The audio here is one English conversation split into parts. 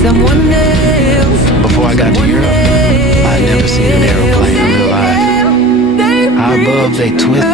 someone else. Before I got to Europe, I'd never seen an aeroplane in real life. How above they twist.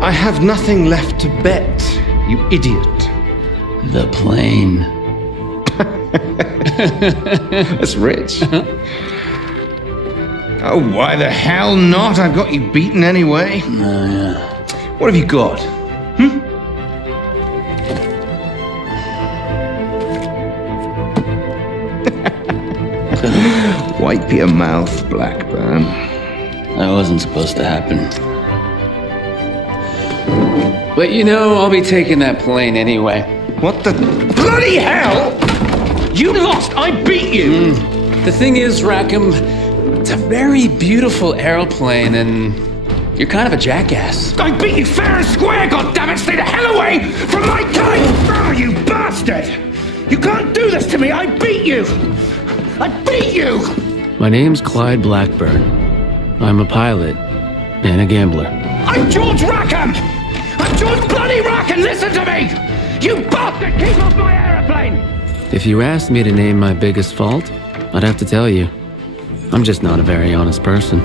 I have nothing left to bet, you idiot. The plane. That's rich. Oh, why the hell not? I've got you beaten anyway. Oh, yeah. What have you got? Wipe your mouth, Blackburn. That wasn't supposed to happen. But you know, I'll be taking that plane anyway. What the bloody hell? You lost! I beat you! The thing is, Rackham, it's a very beautiful aeroplane, and you're kind of a jackass. I beat you fair and square, goddammit! Stay the hell away from my kite! Oh, you bastard! You can't do this to me! I beat you! I beat you! My name's Clyde Blackburn. I'm a pilot and a gambler. I'm George Rackham! I'm George bloody Rackham! Listen to me! You bastard! Keep off my aeroplane! If you asked me to name my biggest fault, I'd have to tell you, I'm just not a very honest person.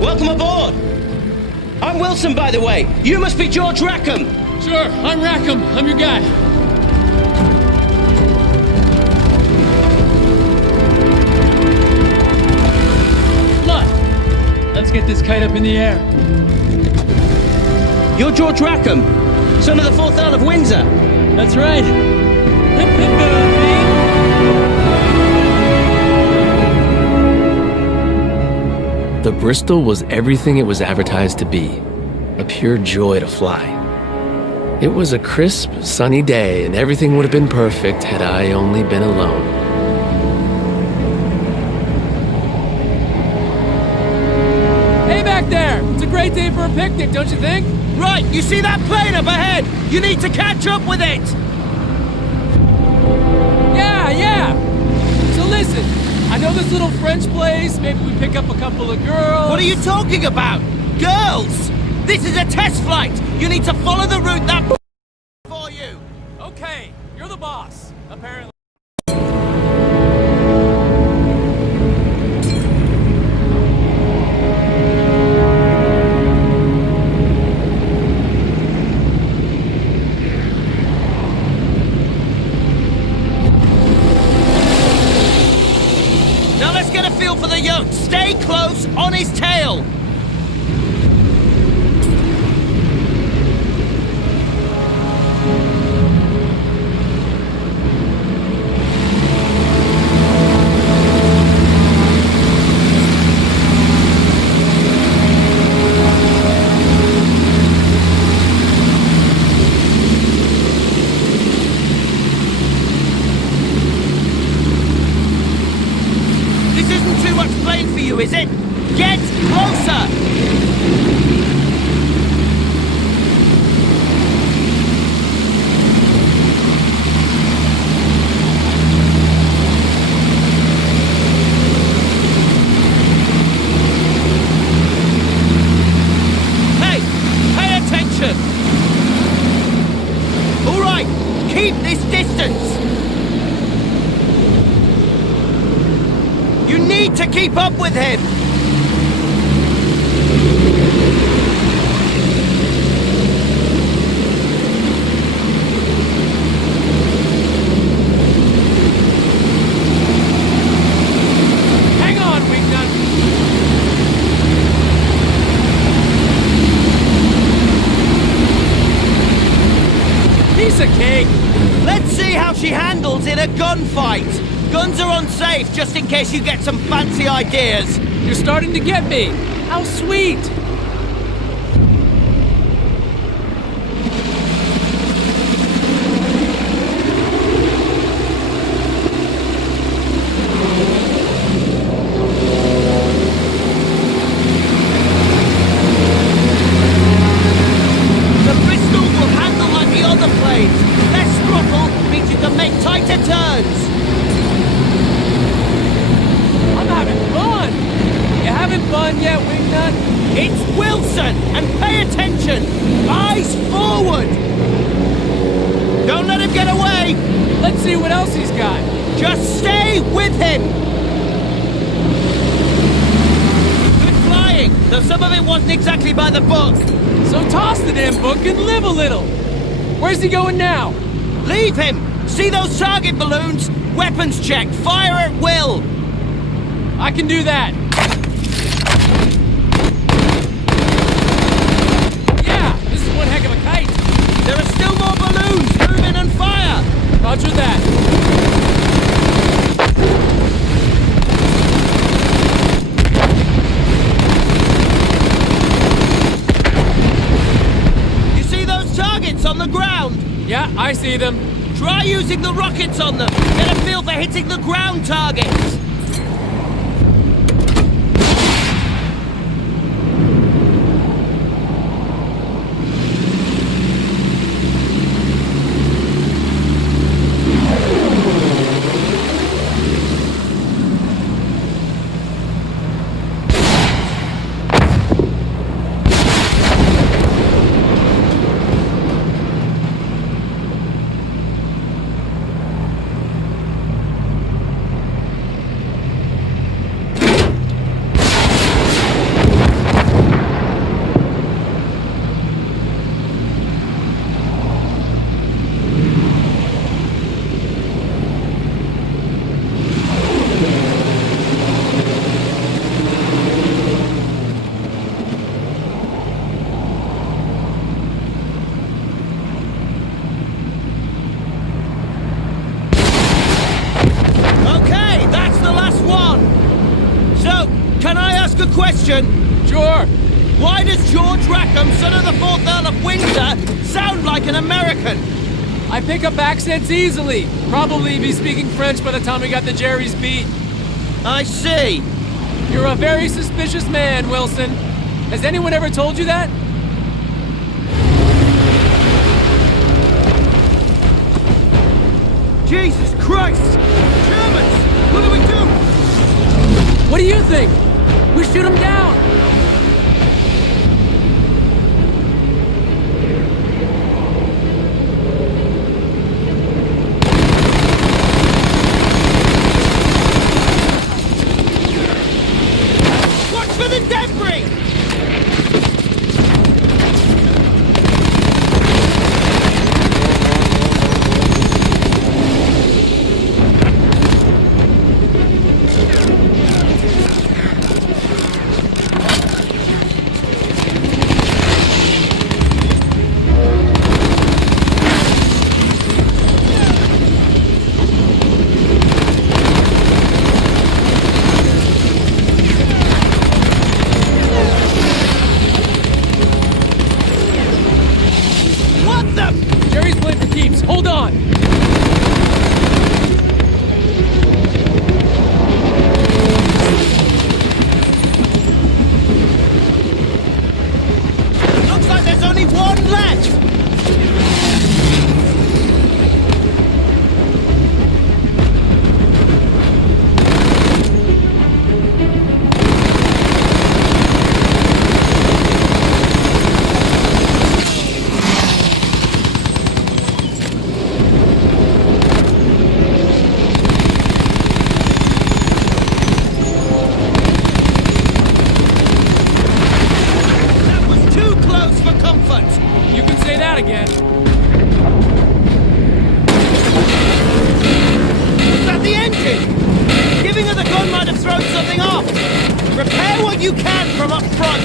Welcome aboard! I'm Wilson, by the way. You must be George Rackham. Sure, I'm Rackham. I'm your guy. Come on. Let's get this kite up in the air. You're George Rackham, son of the 4th Earl of Windsor. That's right. Hip, hip, The Bristol was everything it was advertised to be. A pure joy to fly. It was a crisp, sunny day, and everything would have been perfect had I only been alone. Hey back there! It's a great day for a picnic, don't you think? Right, you see that plane up ahead? You need to catch up with it! Yeah! So listen, I know this little French place, maybe we pick up a couple of girls. What are you talking about? Girls! This is a test flight! You need to follow the route that for you! Okay, you're the boss, apparently. Now let's get a feel for the yoke. Stay close on his tail! Is it? Get closer! Hey! Pay attention! All right! Keep this distance! need to keep up with him! Hang on, Wingnut. Piece of cake. Let's see how she handles in a gunfight. Guns are unsafe, just in case you get some fancy ideas. You're starting to get me. How sweet. The Bristol will handle like the other planes. Less throttle means you can make tighter turns. I'm having fun. You having fun yet, Wingnut? It's Wilson, and pay attention. Eyes forward. Don't let him get away. Let's see what else he's got. Just stay with him. Good flying, though some of it wasn't exactly by the book. So toss the damn book and live a little. Where's he going now? Leave him. See those target balloons? Weapons check. Fire at will. I can do that. Yeah, this is one heck of a kite. There are still more balloons. Move in and fire. Roger that. You see those targets on the ground? Yeah, I see them. Try using the rockets on them. Get a feel for hitting the ground targets. Question. Sure. Why does George Rackham, son of the 4th Earl of Windsor, sound like an American? I pick up accents easily. Probably be speaking French by the time we got the Jerry's beat. I see. You're a very suspicious man, Wilson. Has anyone ever told you that? Jesus Christ! Germans! What do we do? What do you think? We shoot them down! Watch for the debris! Jerry's playing for keeps. Hold on. Looks like there's only one left. everything you can from up front!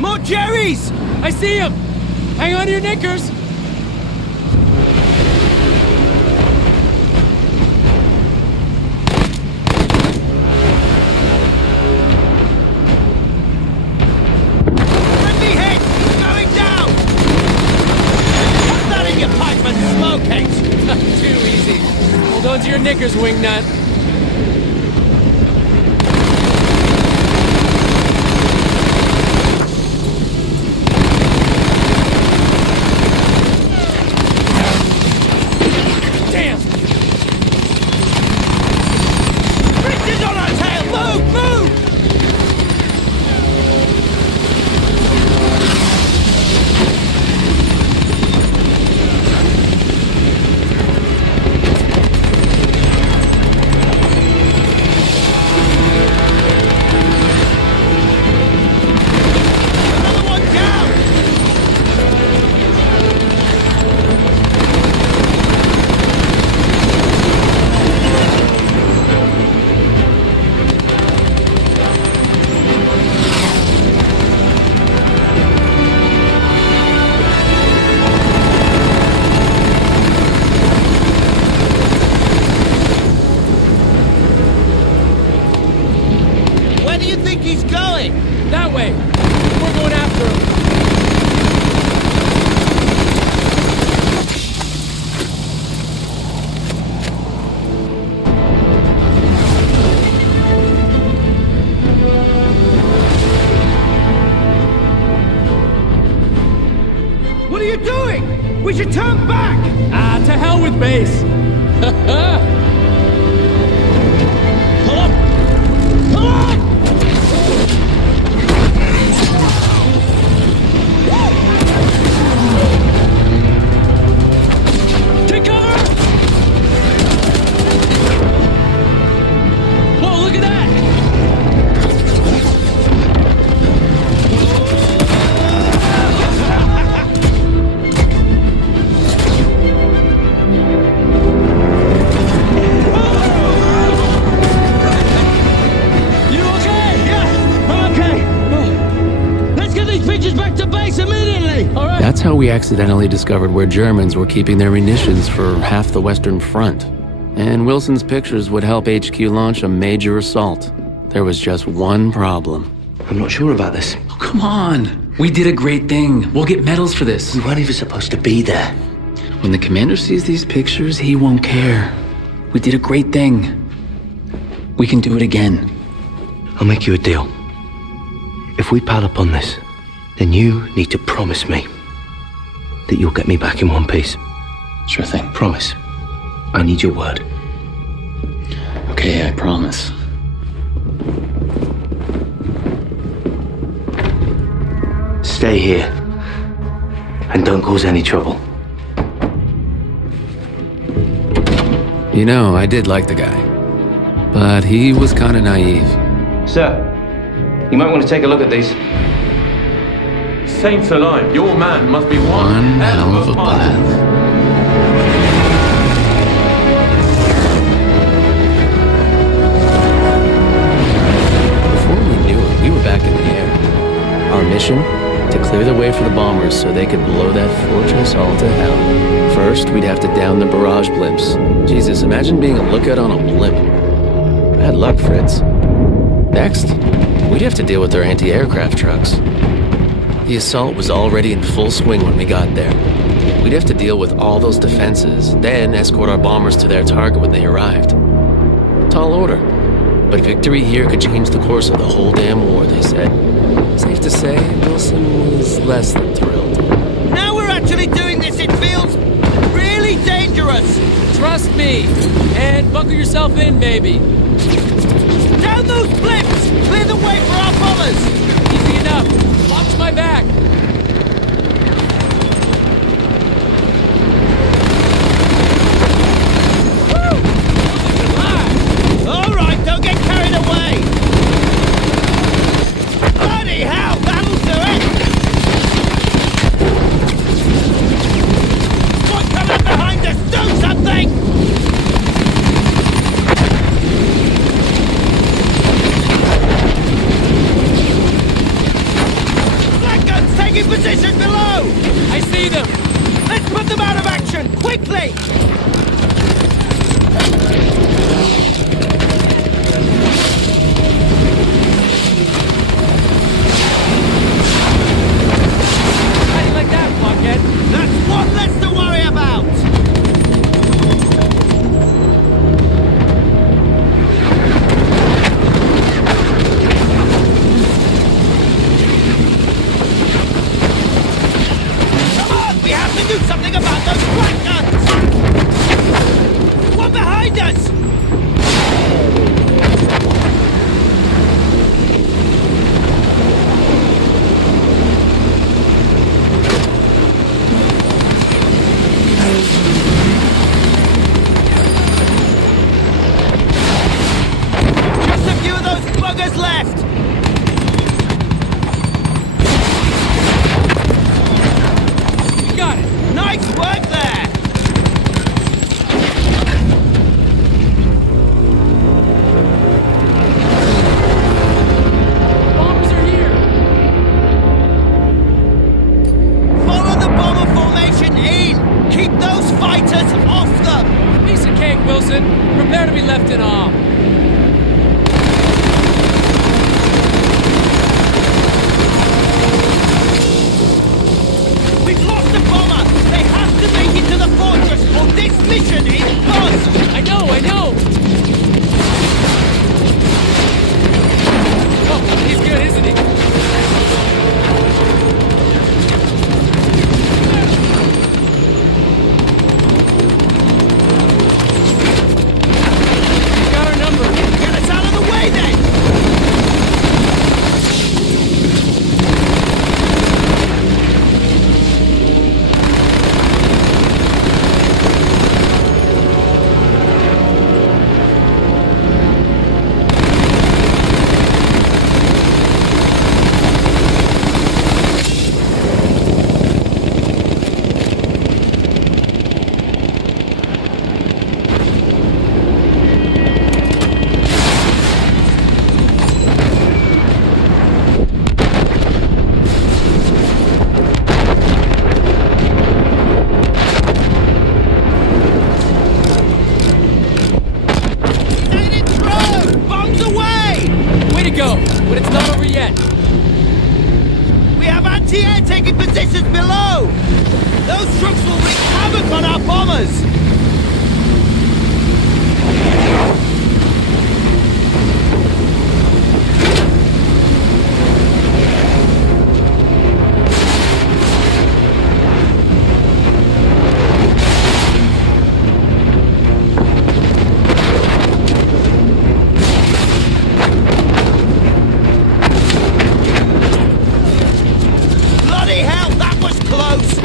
More Jerry's! I see him! Hang on to your knickers! Friendly hit! Going down! Put that in your pipe and smoke it! Too easy. Hold on to your knickers, wingnut. Damn! Bridges on our tail! Move! Move! Another one down! Where do you think he's going? That way! We're going after him! What are you doing? We should turn back! Ah, to hell with base! Pull up! Pull up! Take cover! Whoa, look at that! You okay? Yeah, I'm okay. Let's get these bitches back to base immediately! Alright. That's how we accidentally discovered where Germans were keeping their munitions for half the Western Front. And Wilson's pictures would help HQ launch a major assault. There was just one problem. I'm not sure about this. Oh, come on. We did a great thing. We'll get medals for this. We weren't even supposed to be there. When the commander sees these pictures, he won't care. We did a great thing. We can do it again. I'll make you a deal. If we pile up on this, then you need to promise me that you'll get me back in one piece. Sure thing. Promise. I need your word. Okay, I promise. Stay here. And don't cause any trouble. You know, I did like the guy. But he was kind of naive. Sir, you might want to take a look at these. Saints alive, your man must be One hell of a pilot. plan. Before we knew it, we were back in the air. Our mission? To clear the way for the bombers so they could blow that fortress all to hell. First, we'd have to down the barrage blimps. Jesus, imagine being a lookout on a blimp. Bad luck, Fritz. Next, we'd have to deal with their anti-aircraft trucks. The assault was already in full swing when we got there. We'd have to deal with all those defenses, then escort our bombers to their target when they arrived. Tall order. But victory here could change the course of the whole damn war, they said. Safe to say, Wilson was less than thrilled. Now we're actually doing this, it feels really dangerous! Trust me! And buckle yourself in, baby. Down those blips! Clear the way for our bombers! Easy enough. Watch my back. All right, don't get carried away! Bloody hell, that'll do it! buggers left! You got it! Nice work there! Bombers are here! Follow the bomber formation in! Keep those fighters off them! Piece of cake, Wilson. Prepare to be left in awe. We've lost the bomber! They have to make it to the fortress or this mission is bust! I know! Oh, he's good, isn't he? He's got our number. Get us out of the way then! Let it through! Bombs away! Way to go! But it's not over yet. We have anti-air taking positions below! Those trucks will wreak havoc on our bombers! Bloody hell, that was close!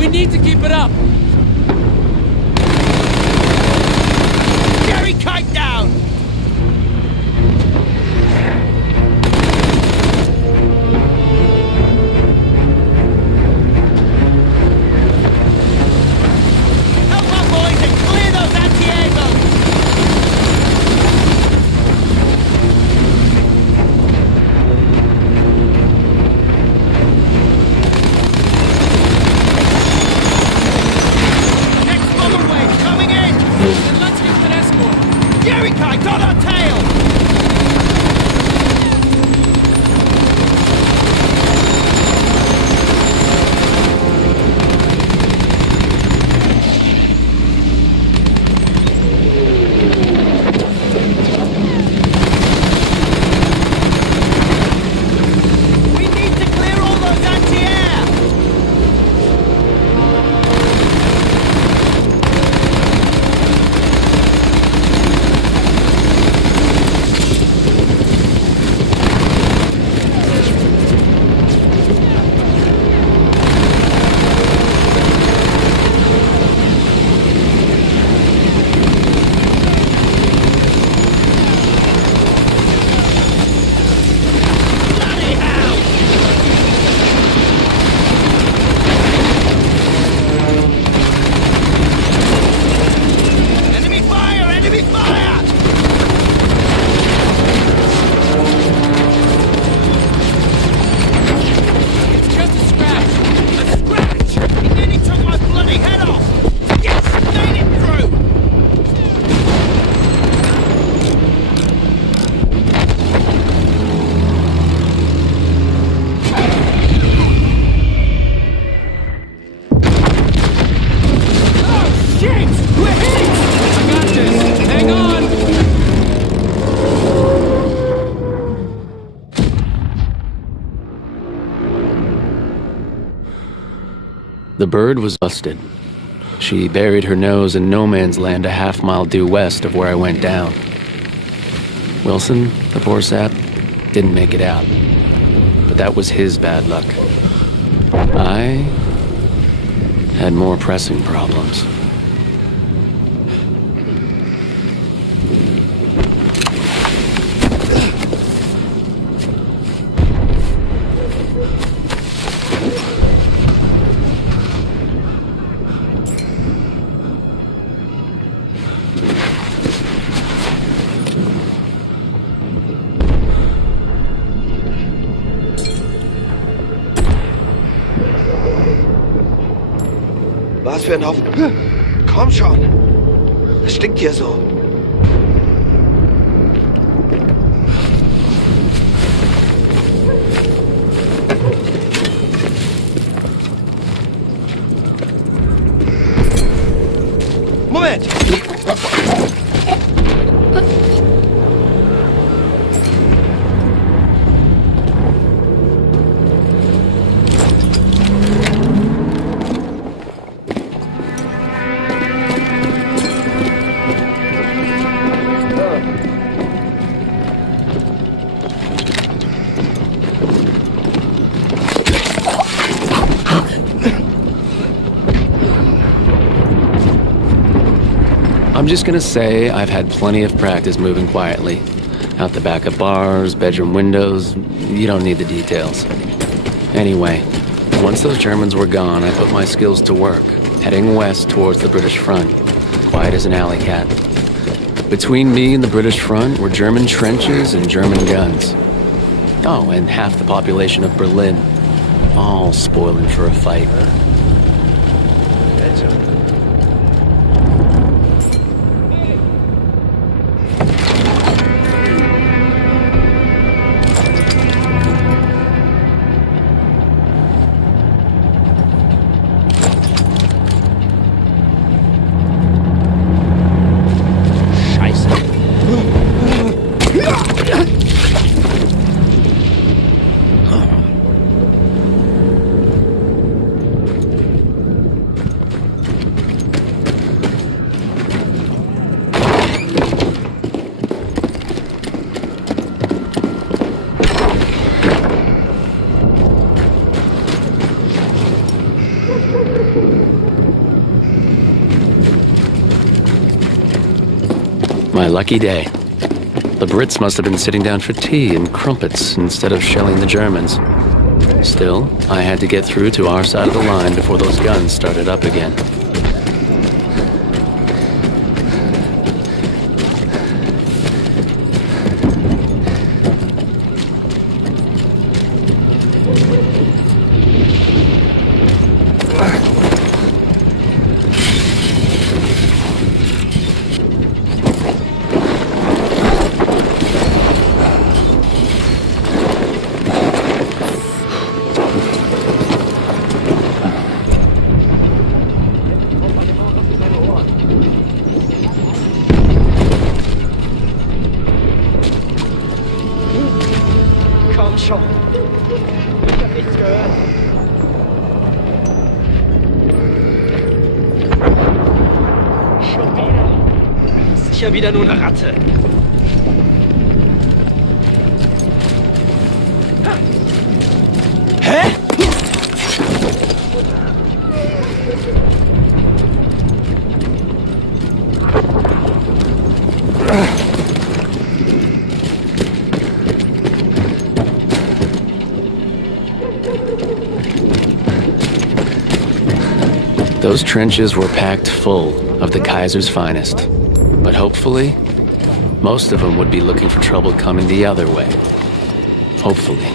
We need to keep it up. Jerry, kite down! Help our boys and clear those anti-airboats! Next bomber wave coming in! Then let's use an escort. Jerry kite on our tail! We need to clear all those anti-air! Bloody hell! Enemy fire! Enemy fire! It's just a scratch. A scratch! It nearly took my bloody head off! Yes! Made it through! Oh shit! We're hit! I got this. Hang on. The bird was busted. She buried her nose in no man's land a half-mile due west of where I went down. Wilson, the poor sap, didn't make it out. But that was his bad luck. I had more pressing problems. Was für ein Haufen. Komm schon. Es stinkt hier so. Moment! I'm just gonna say I've had plenty of practice moving quietly. Out the back of bars, bedroom windows, you don't need the details. Anyway, once those Germans were gone, I put my skills to work, heading west towards the British front, quiet as an alley cat. Between me and the British front were German trenches and German guns. Oh, and half the population of Berlin, all spoiling for a fight. My lucky day. The Brits must have been sitting down for tea and crumpets instead of shelling the Germans. Still, I had to get through to our side of the line before those guns started up again. Komm schon. Ich hab nichts gehört. Schon wieder. Sicher wieder nur eine Ratte. Hä? Those trenches were packed full of the Kaiser's finest. But hopefully, most of them would be looking for trouble coming the other way. Hopefully.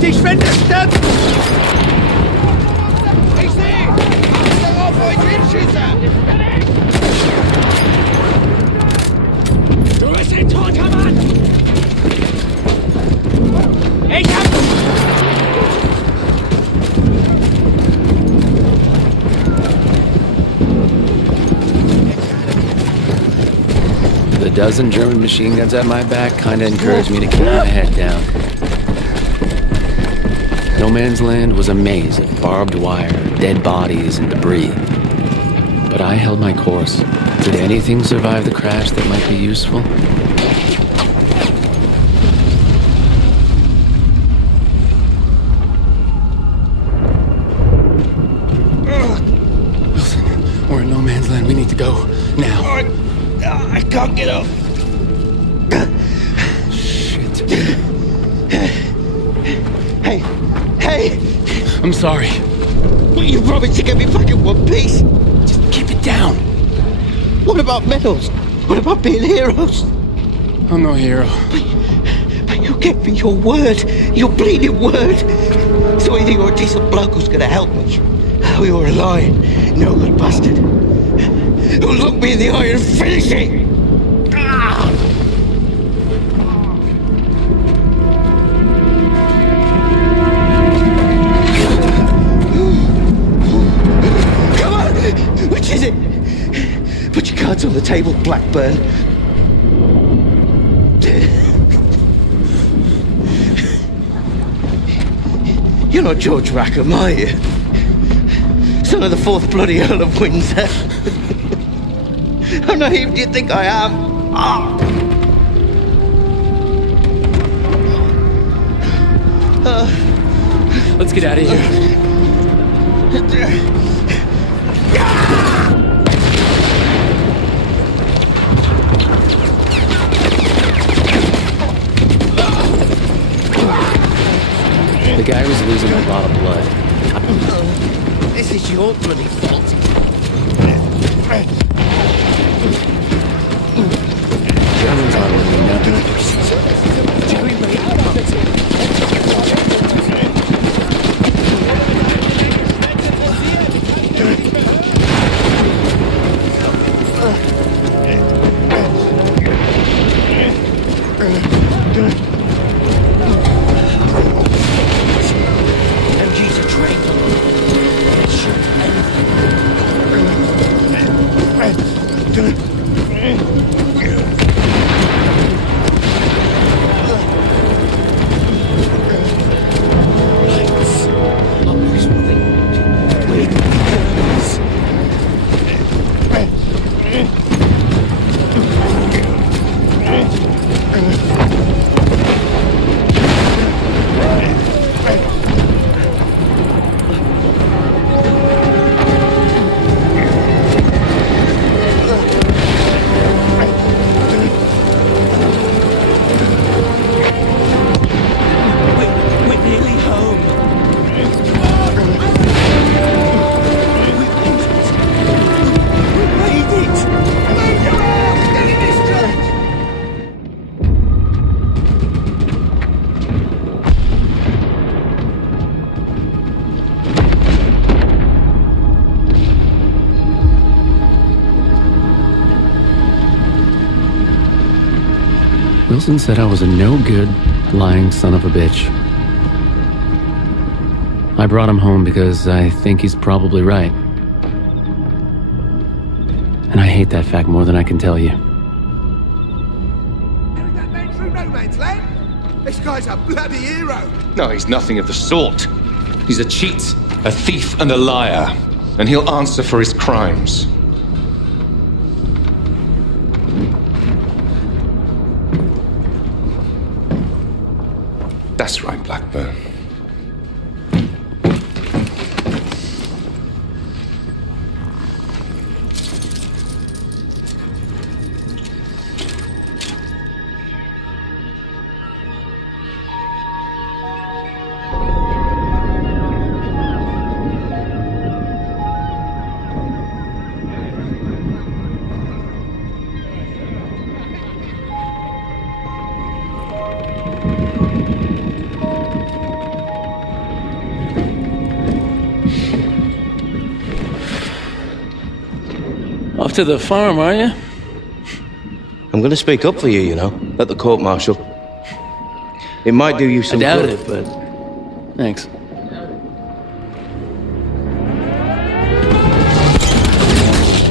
Ich finde es stimmt! Ich sehe! Acht darauf, wo ich hinschieße! Du bist ein toter Mann! Ich hab... The dozen German machine guns at my back kinda encouraged me to keep my head down. No Man's Land was a maze of barbed wire, dead bodies, and debris. But I held my course. Did anything survive the crash that might be useful? Wilson, we're in no man's land. We need to go now. I can't get up. Shit. Hey! Hey! I'm sorry. Well, you promised to get me back in one piece! Just keep it down. What about medals? What about being heroes? I'm no hero. But you gave me your word, your bleeding word. So either you're a decent bloke who's gonna help me, or you're a lying, no good bastard who'll look me in the eye and finish it. Ah! Come on, which is it? Put your cards on the table, Blackburn. You're not George Rackham, are you? Son of the fourth bloody Earl of Windsor. How naive do you think I am? Let's get out of here. The guy was losing a lot of blood. This is your bloody fault. Germans aren't really nothing. MG's a traitor. Shoot We're nearly home. We made it. Move your ass! Get in this truck! Wilson said I was a no-good, lying son of a bitch. I brought him home because I think he's probably right. And I hate that fact more than I can tell you. That man through no man's land? This guy's a bloody hero. No, he's nothing of the sort. He's a cheat, a thief, and a liar. And he'll answer for his crimes. That's right, Blackburn. Off to the farm, are you? I'm going to speak up for you, you know, at the court-martial. It might do you I some doubt good. it, but thanks.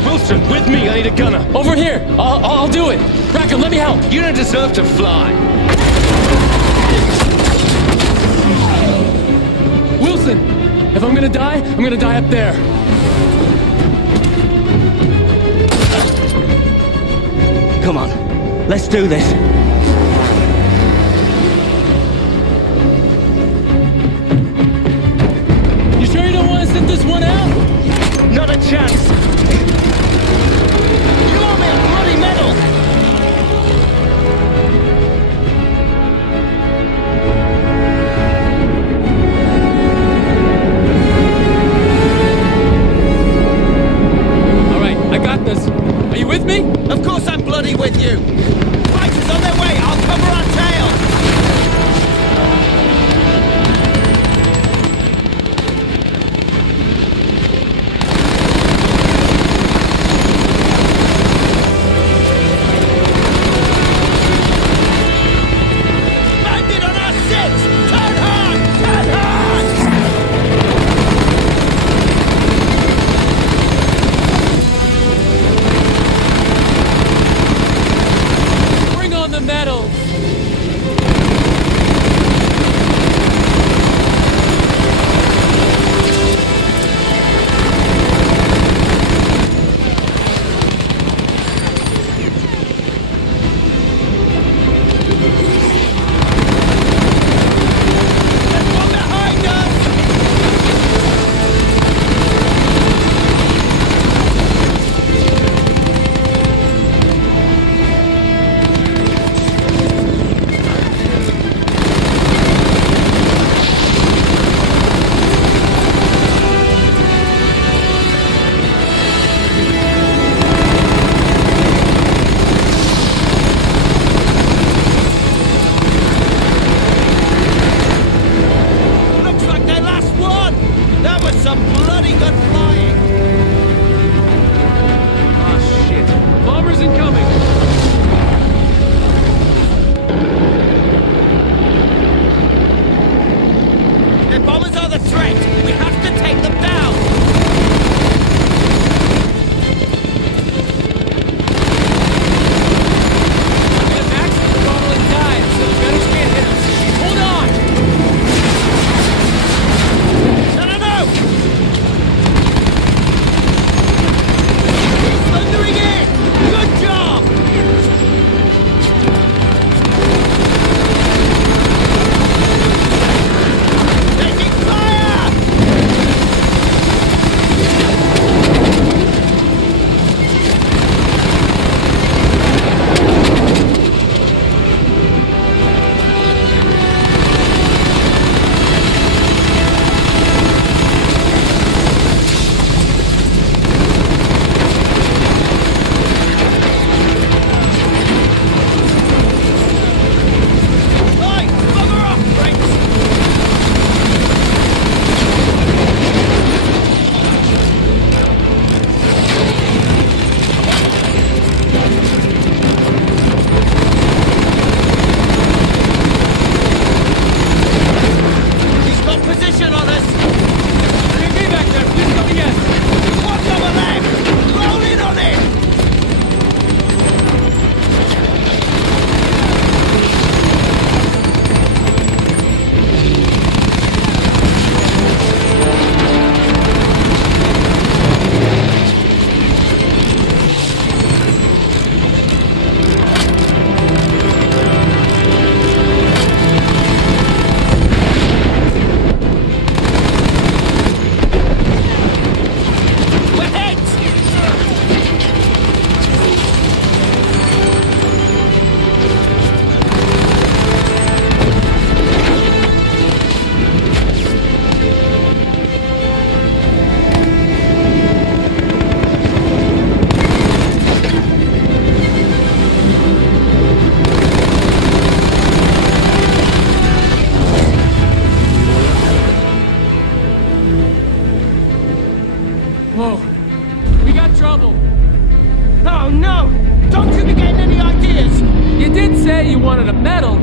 Wilson, with me, I need a gunner. Over here! I'll do it! Rackham, let me help! You don't deserve to fly. Wilson! If I'm gonna die, I'm gonna die up there. Come on, let's do this. You sure you don't want to sit this one out? Not a chance. You owe me a bloody medal. All right, I got this. Are you with me? Of course I'm bloody with you. Fighters on their way.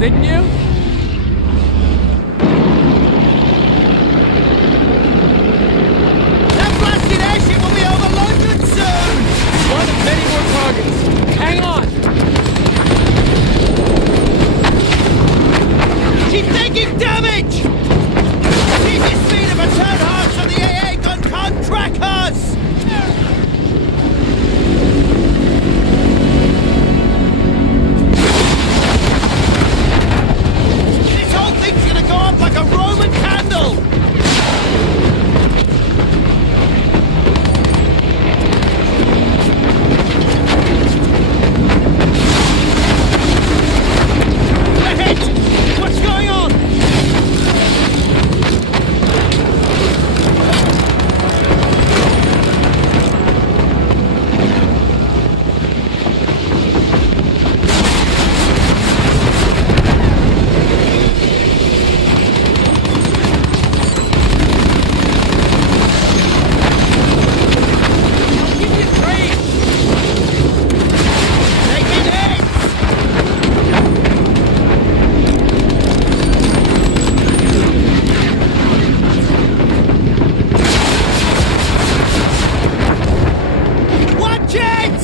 didn't you? That blasted airship will be over London soon! One of many more targets. Hang on! She's taking damage! She's speed of a turn hard so the AA gun can't track us! This whole thing's gonna go up like a Roman candle! We're hit! What's going on? Give me a trade! Taking hits! Watch it!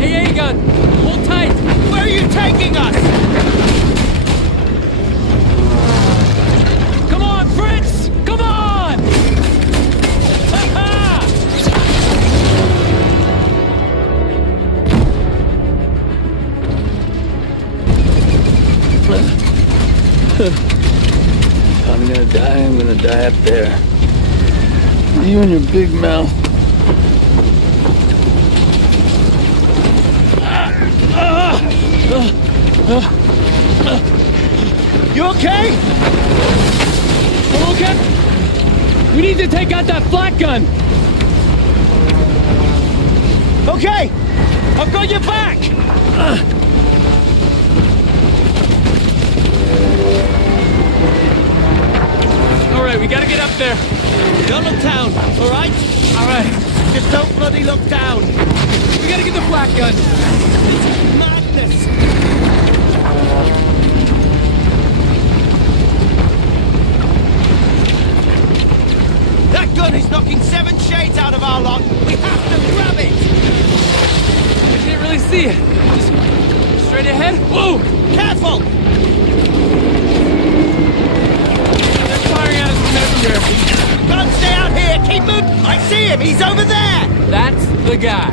AA gun! Hold tight! Where are you taking us? Come on, Fritz! Come on! Ha-ha! I'm gonna die up there. You and your big mouth. You okay? I'm okay? We need to take out that flak gun! Okay! I've got your back! Alright, we gotta get up there. Don't look down, alright? Alright, Just don't bloody look down! we gotta get the flak gun. Madness! That gun is knocking 7 shades out of our lot! We have to grab it! I can't really see it. Just straight ahead. Whoa! Careful! They're firing at us from everywhere. Can't stay out here! Keep moving! I see him! He's over there! That's the guy.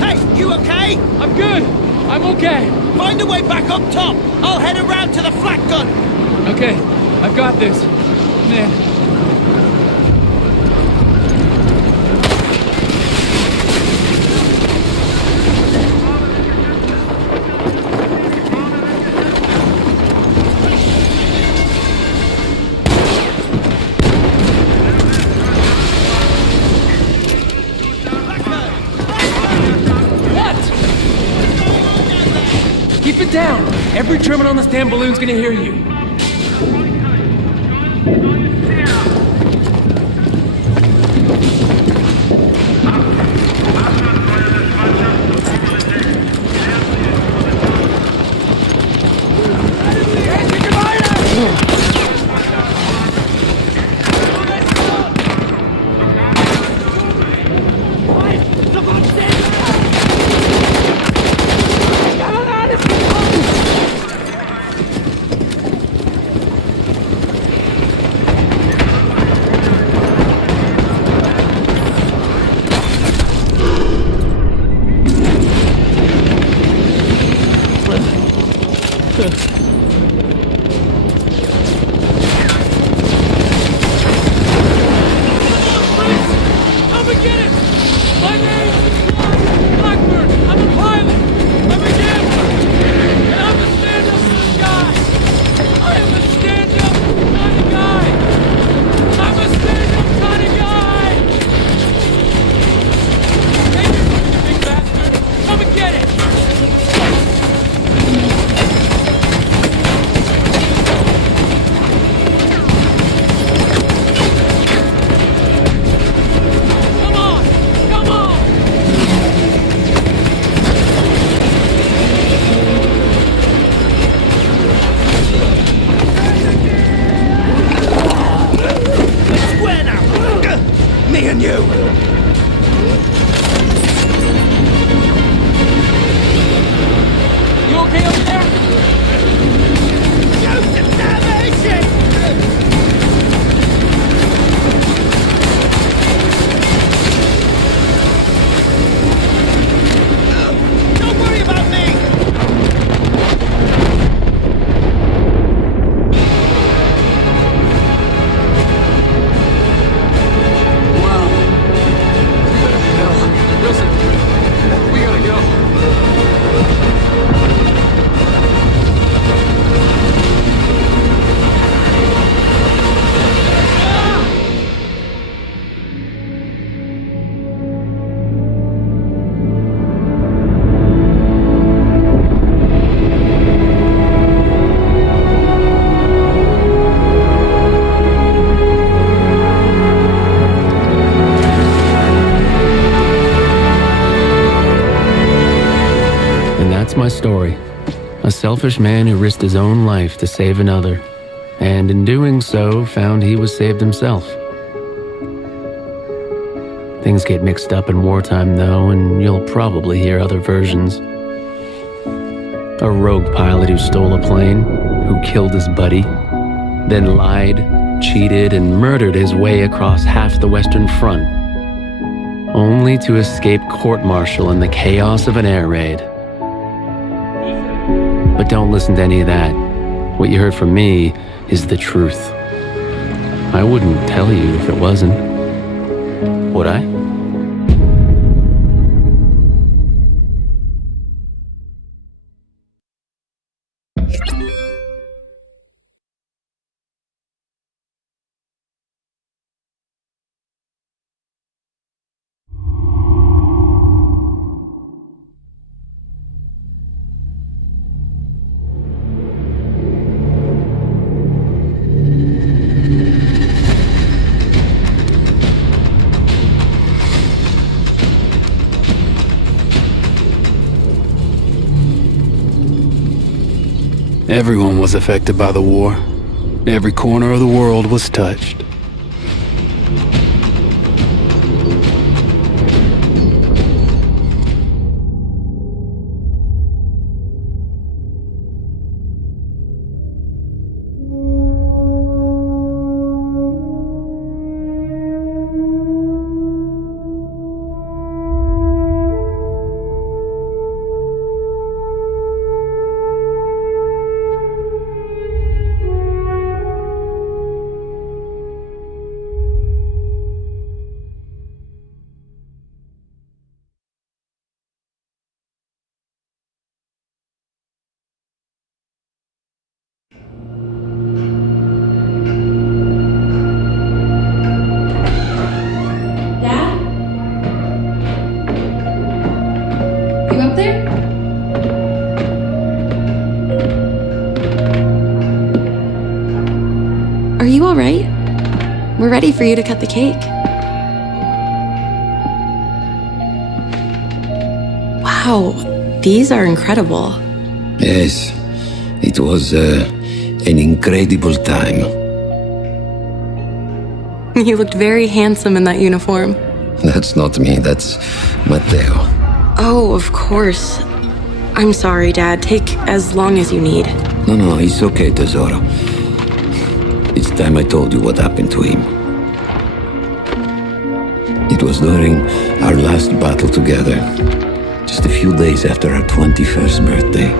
Hey, you okay? I'm good. I'm okay. Find a way back up top! I'll head around to the flak gun! Okay, I've got this. Man. Keep it down! Every German on the stand balloon's gonna hear you. than you! You okay over there? Don't worry about me! Wow. Hell. Listen, we gotta go. And that's my story. A selfish man who risked his own life to save another, and in doing so, found he was saved himself. Things get mixed up in wartime, though, and you'll probably hear other versions. A rogue pilot who stole a plane, who killed his buddy, then lied, cheated, and murdered his way across half the Western Front, only to escape court-martial in the chaos of an air raid. But don't listen to any of that. What you heard from me is the truth. I wouldn't tell you if it wasn't. Would I? Everyone was affected by the war. Every corner of the world was touched. You up there? Are you all right? We're ready for you to cut the cake. Wow, these are incredible. Yes, it was an incredible time. You looked very handsome in that uniform. That's not me, that's Matteo. Oh, of course. I'm sorry, Dad. Take as long as you need. No, it's okay, Tesoro. It's time I told you what happened to him. It was during our last battle together, just a few days after our 21st birthday.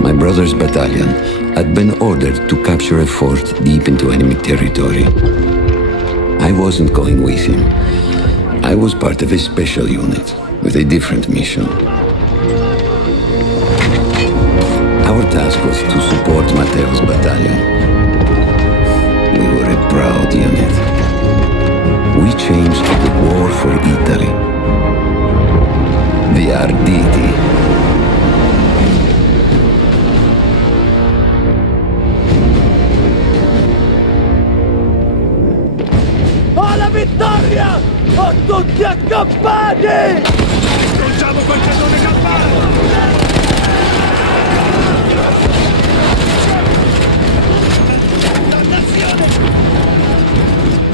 My brother's battalion had been ordered to capture a fort deep into enemy territory. I wasn't going with him. I was part of a special unit with a different mission. Our task was to support Matteo's battalion. We were a proud unit. We changed the war for Italy. The Arditi. Alla vittoria! O tutti accampati! Lanciamo quel cannone campano!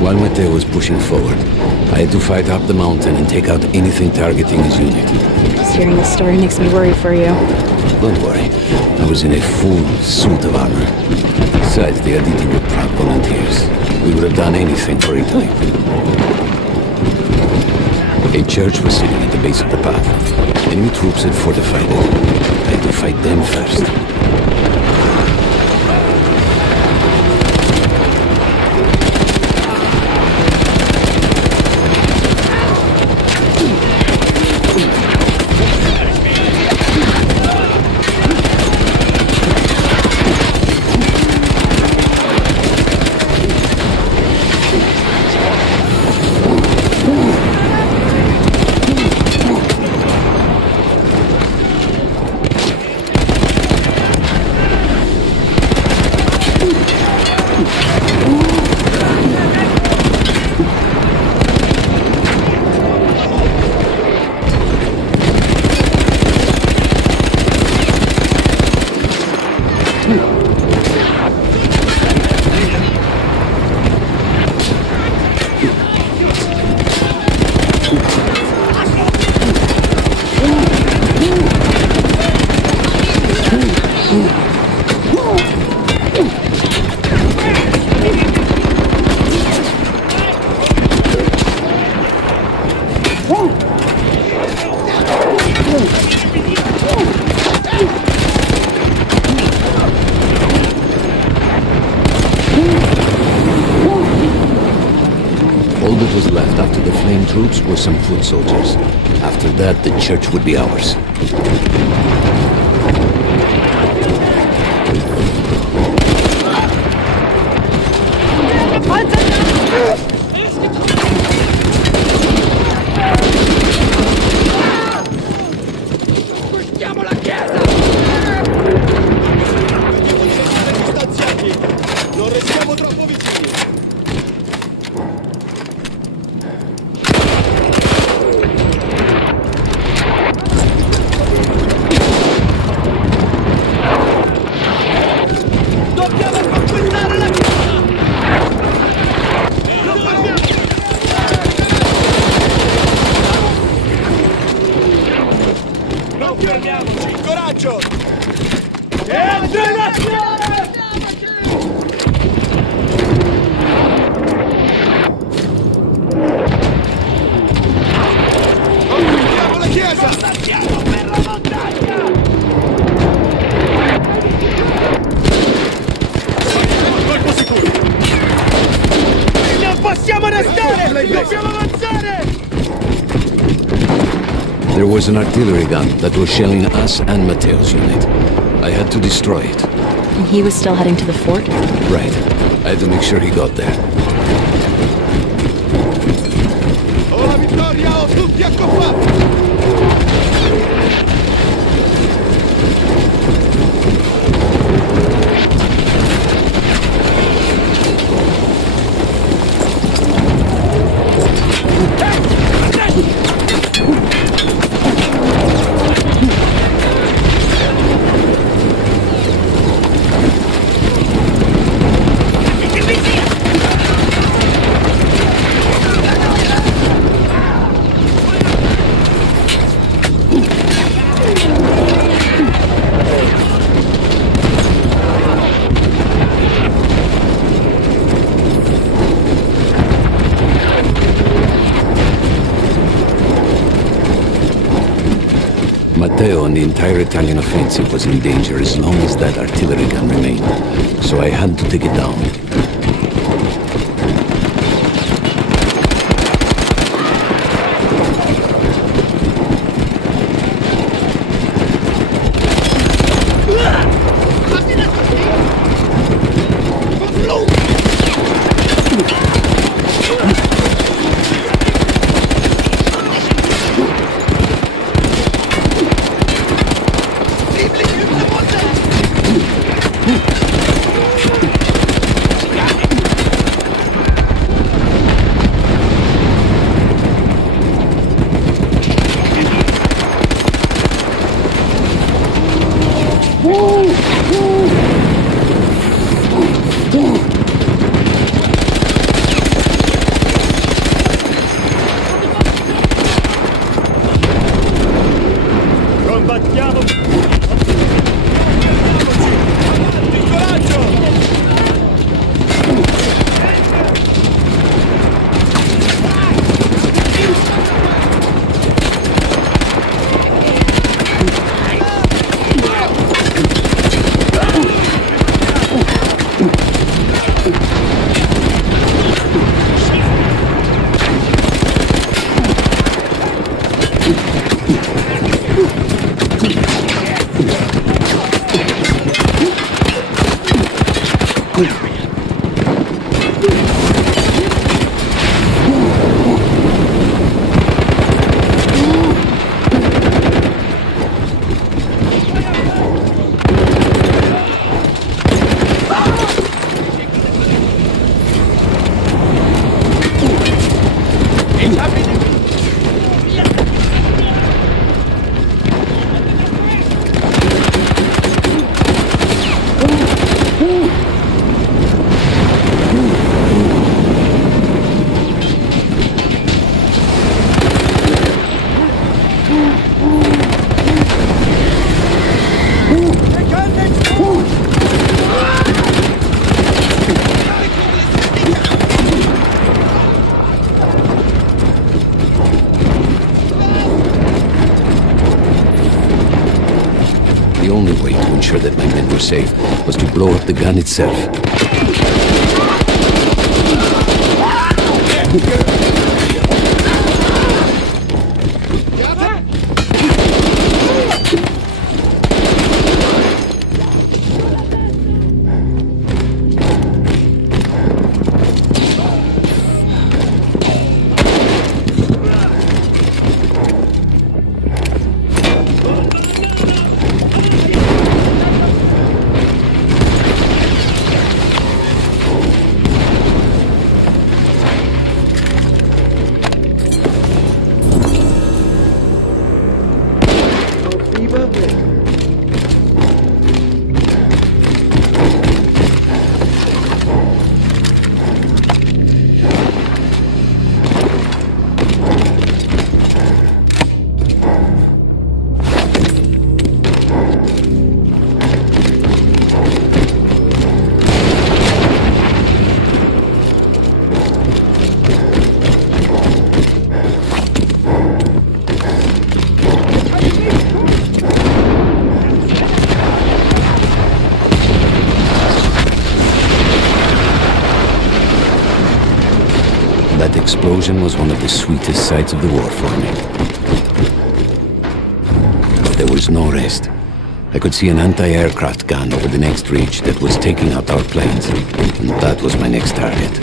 While Matteo was pushing forward, I had to fight up the mountain and take out anything targeting his unit. Just hearing this story makes me worry for you. Don't worry, I was in a full suit of armor. Besides, the Aditi were proud volunteers. We would have done anything for Italy. A church was sitting at the base of the path. Enemy troops had fortified it. I had to fight them first. All that was left after the flame troops were some foot soldiers. After that, the church would be ours. Non restiamo troppo vicini! Dobbiamo conquistare la città! Non fermiamo! Non fermiamoci! Coraggio! E accelerazione! Conquistiamo la chiesa! Andiamo per la montagna! Colpo sicuro! Non possiamo restare! Dobbiamo avanzare! There was an artillery gun that was shelling us and Matteo's unit. I had to destroy it. And he was still heading to the fort? Right. I had to make sure he got there. Oh, la vittoria! Oh, tutti accoppati! Matteo and the entire Italian offensive was in danger as long as that artillery gun remained. So I had to take it down. The only way to ensure that my men were safe was to blow up the gun itself. That explosion was one of the sweetest sights of the war for me. But there was no rest. I could see an anti-aircraft gun over the next ridge that was taking out our planes, and that was my next target.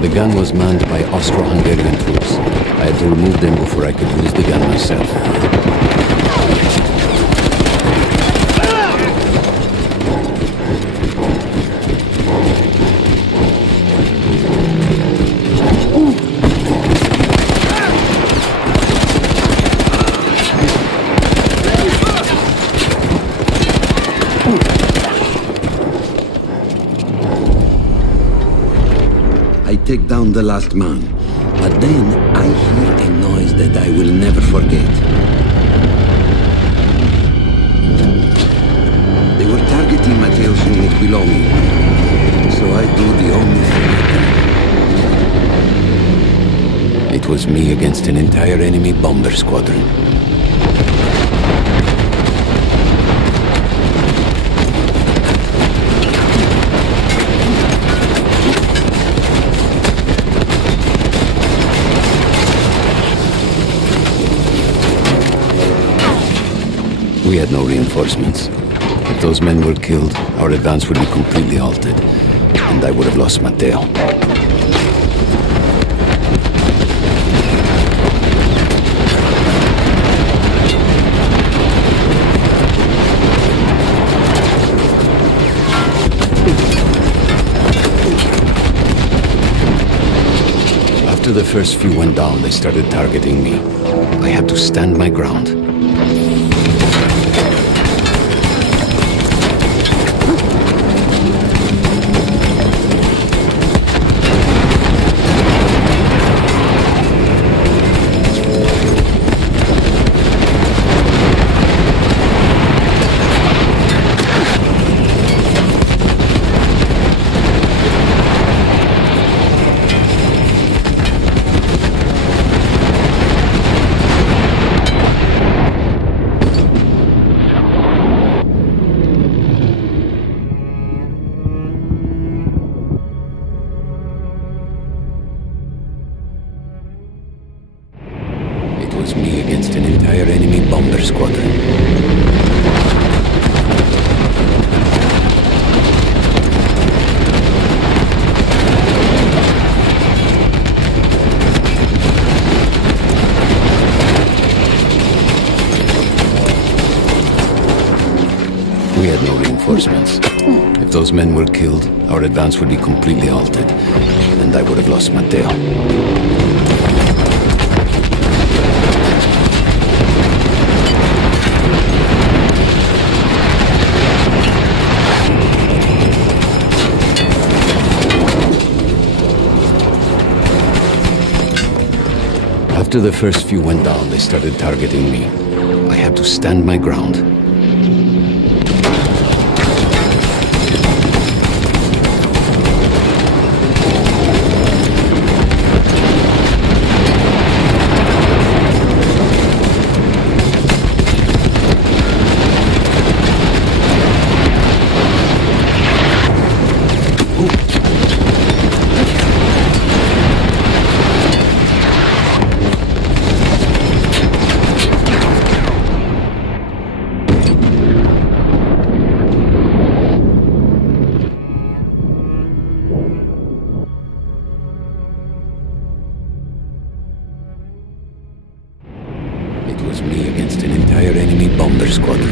The gun was manned by Austro-Hungarian troops. I had to remove them before I could use the gun myself. I take down the last man, but then I hear a noise that I will never forget. They were targeting Mateusz and Nick below me, so I do the only thing I can. It was me against an entire enemy bomber squadron. We had no reinforcements. If those men were killed, our advance would be completely halted, and I would have lost Matteo. After the first few went down, they started targeting me. I had to stand my ground. was me against an entire enemy bomber squadron. We had no reinforcements. If those men were killed, our advance would be completely halted, and I would have lost Matteo. After the first few went down, they started targeting me. I had to stand my ground. It was me against an entire enemy bomber squadron.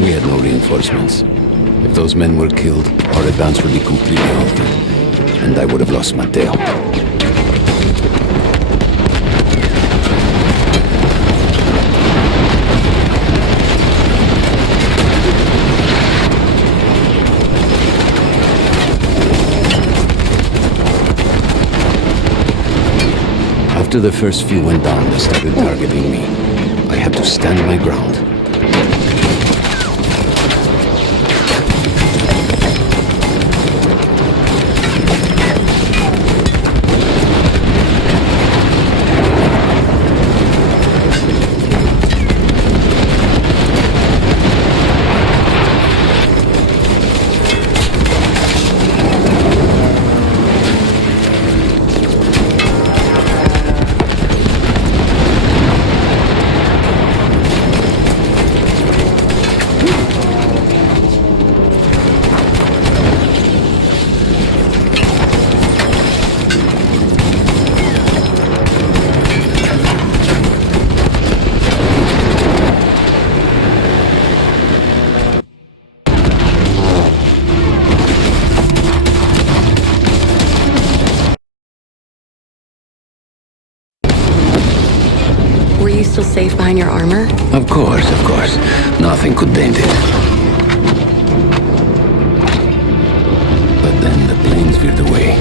We had no reinforcements. If those men were killed, our advance would be completely halted, and I would have lost Matteo. After the first few went down, they started targeting me. I had to stand my ground. Were you still safe behind your armor? Of course. Nothing could dent it. But then the planes veered away.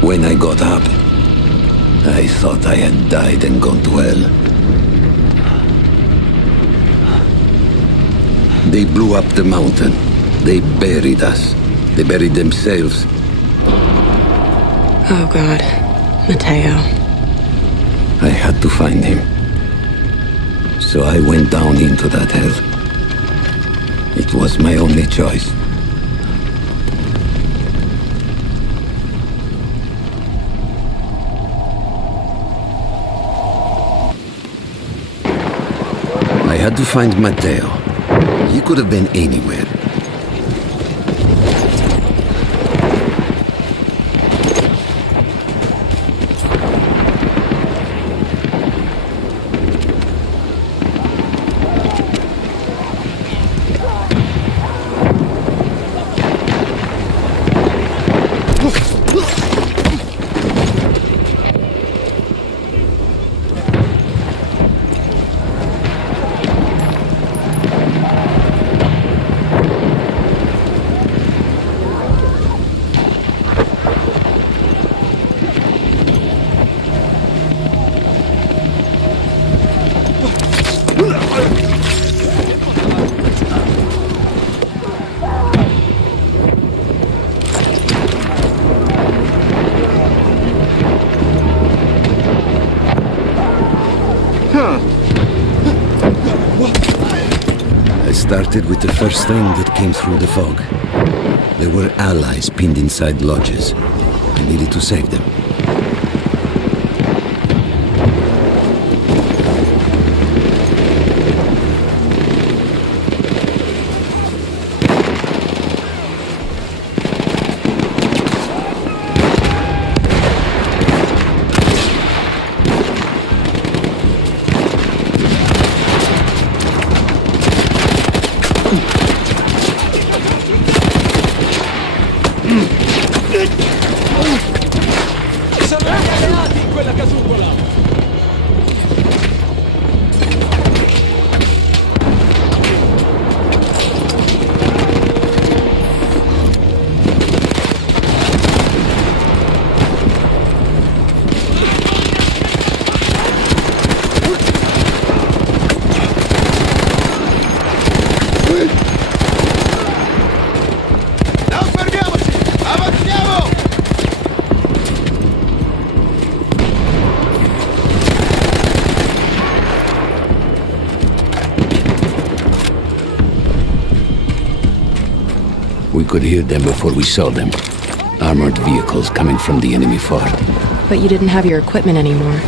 When I got up, I thought I had died and gone to hell. They blew up the mountain. They buried us. They buried themselves. Oh, God. Mateo. I had to find him. So I went down into that hell. It was my only choice. I had to find Mateo. He could have been anywhere. I started with the first thing that came through the fog. There were allies pinned inside lodges. I needed to save them. We could hear them before we saw them. Armored vehicles coming from the enemy fort. But you didn't have your equipment anymore.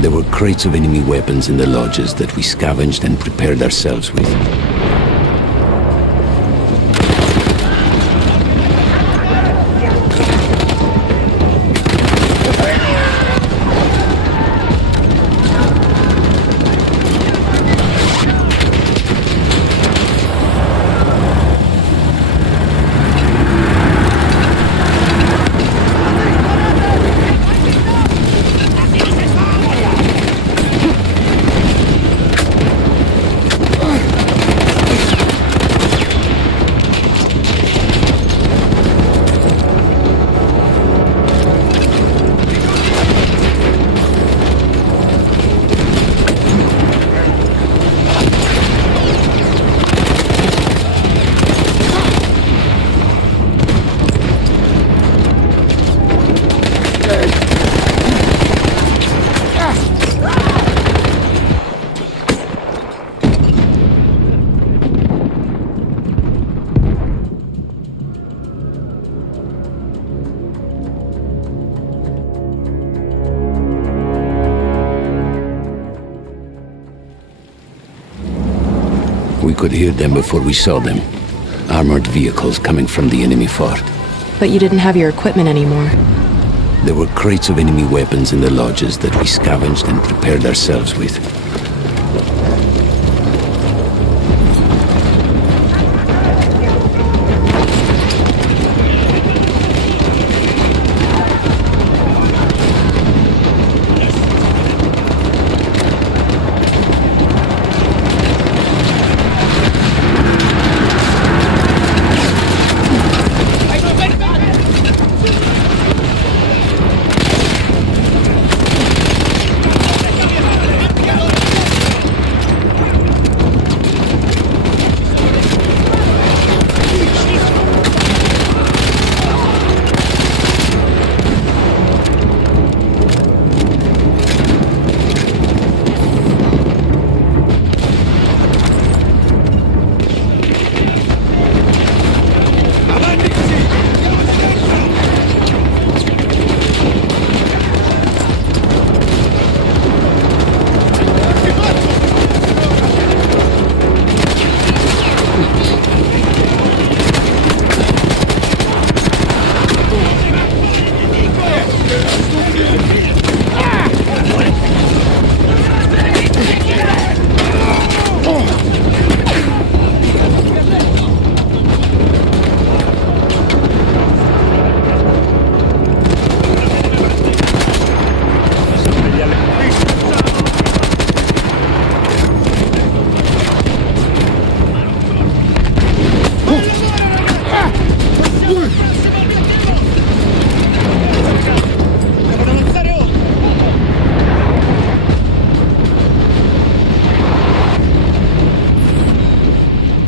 There were crates of enemy weapons in the lodges that we scavenged and prepared ourselves with. We could hear them before we saw them. Armored vehicles coming from the enemy fort. But you didn't have your equipment anymore. There were crates of enemy weapons in the lodges that we scavenged and prepared ourselves with.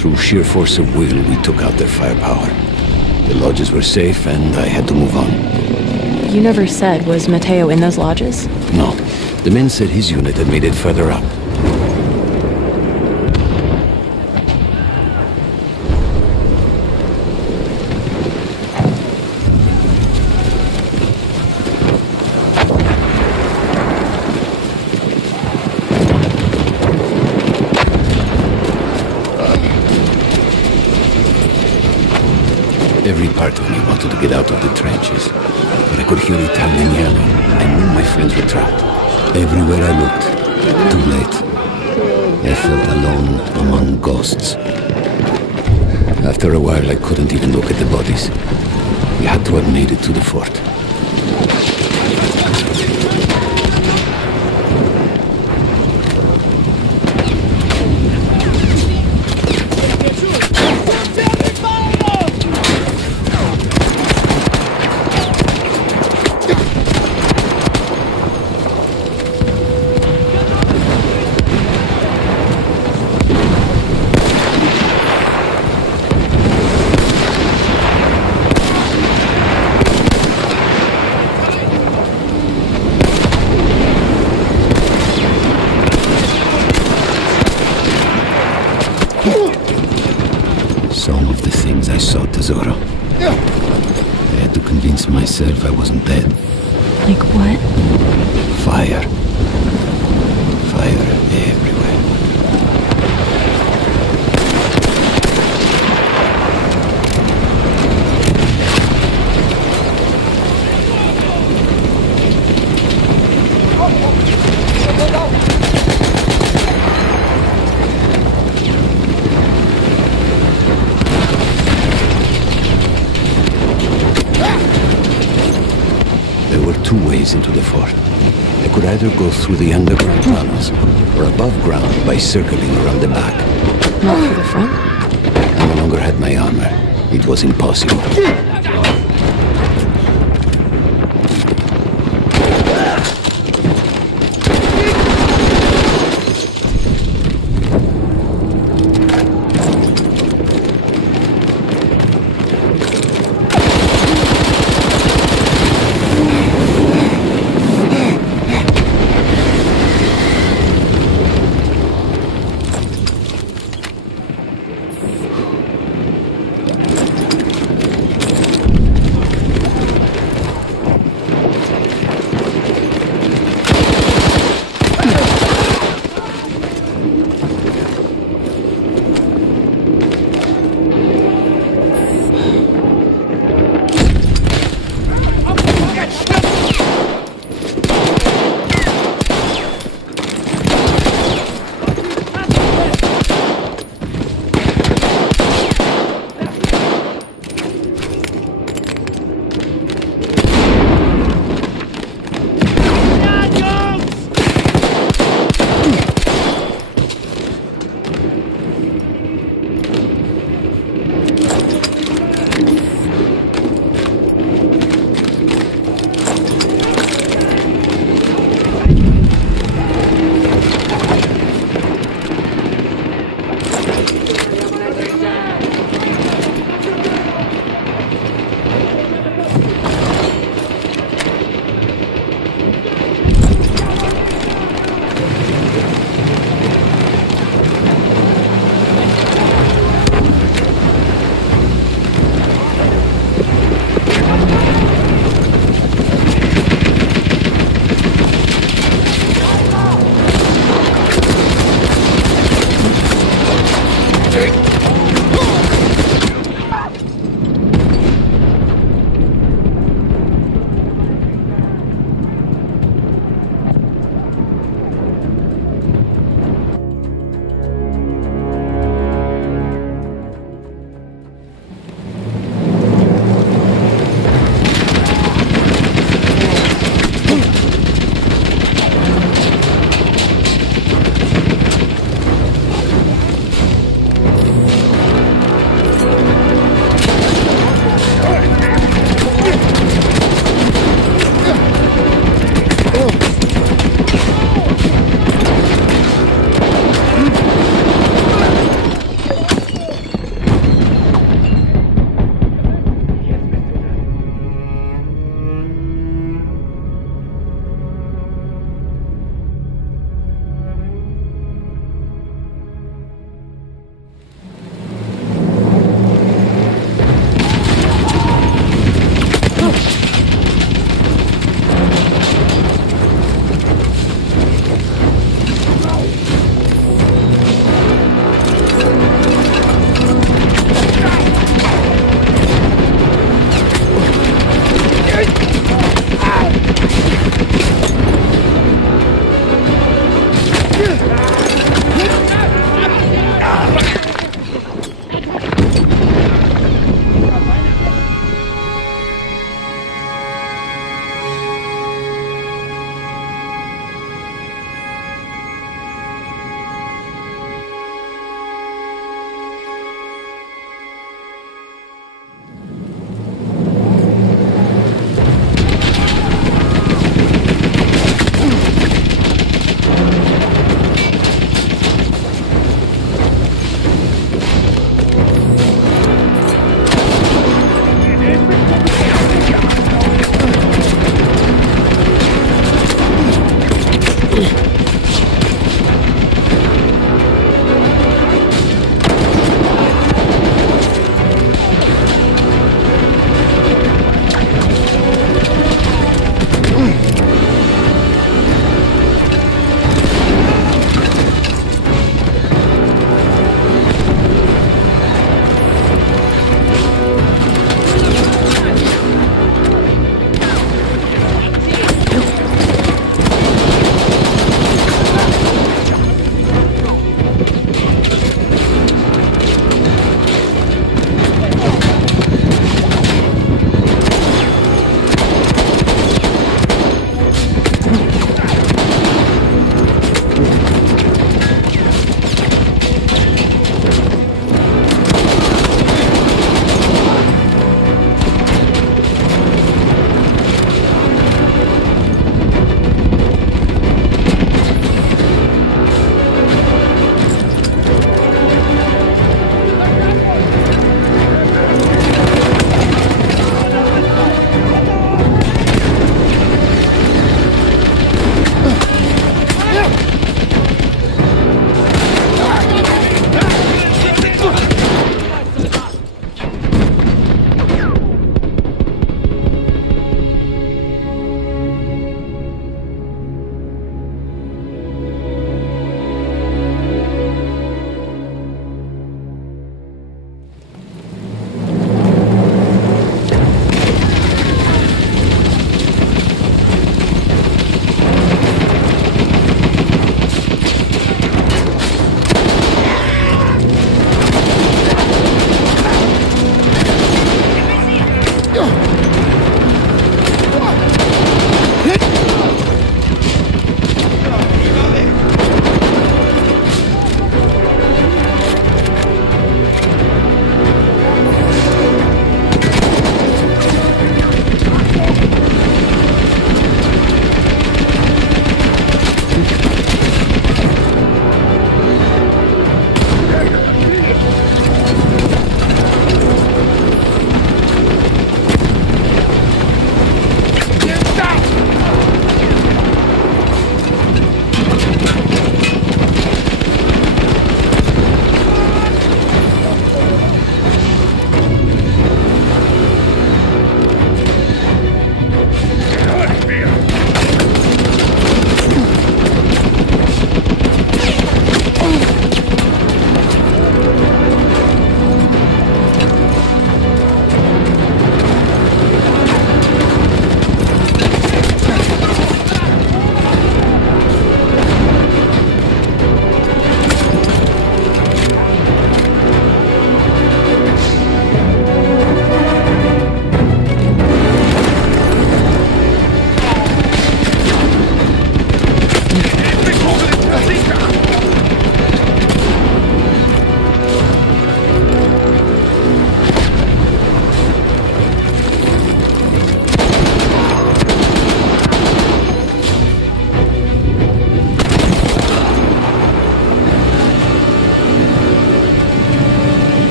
Through sheer force of will, we took out their firepower. The lodges were safe, and I had to move on. You never said, was Mateo in those lodges? No. The men said his unit had made it further up. Every part of me wanted to get out of the trenches, but I could hear Italian yelling. I knew my friends were trapped. Everywhere I looked, too late. I felt alone among ghosts. After a while, I couldn't even look at the bodies. We had to have made it to the fort. Some of the things I saw, Tesoro. I had to convince myself I wasn't dead. Like what? Fire. Fire everywhere. There were two ways into the fort. I could either go through the underground tunnels, or above ground by circling around the back. Not through the front? I no longer had my armor. It was impossible.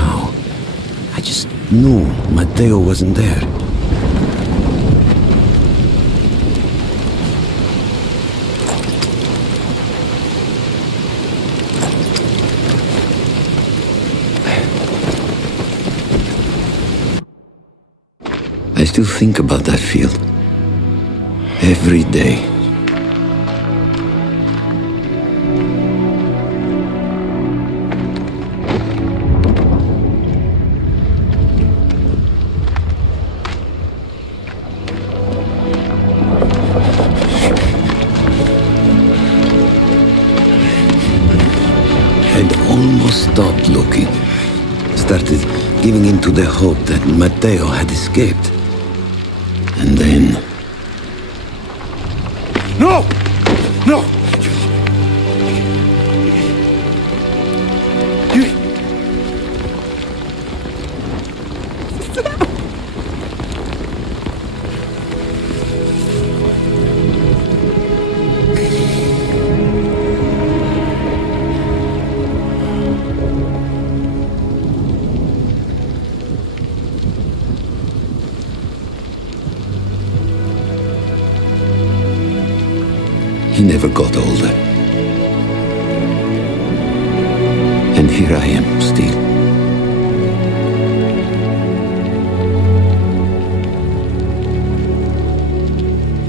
Somehow, I just knew Matteo wasn't there. I still think about that field. Every day. I'd almost stopped looking. Started giving in to the hope that Matteo had escaped. And then... No! No! He never got older. And here I am, still.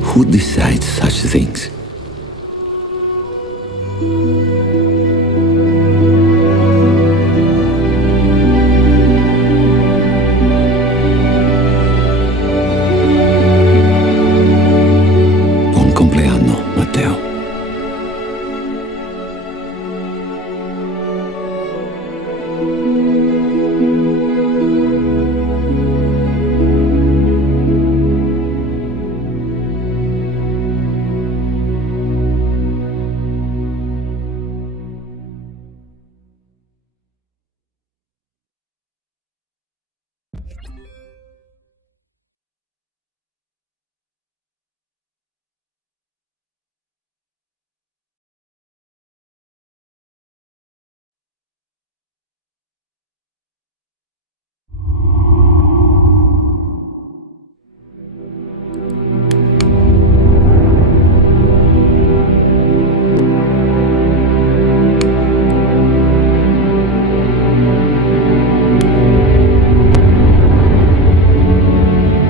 Who decides such things?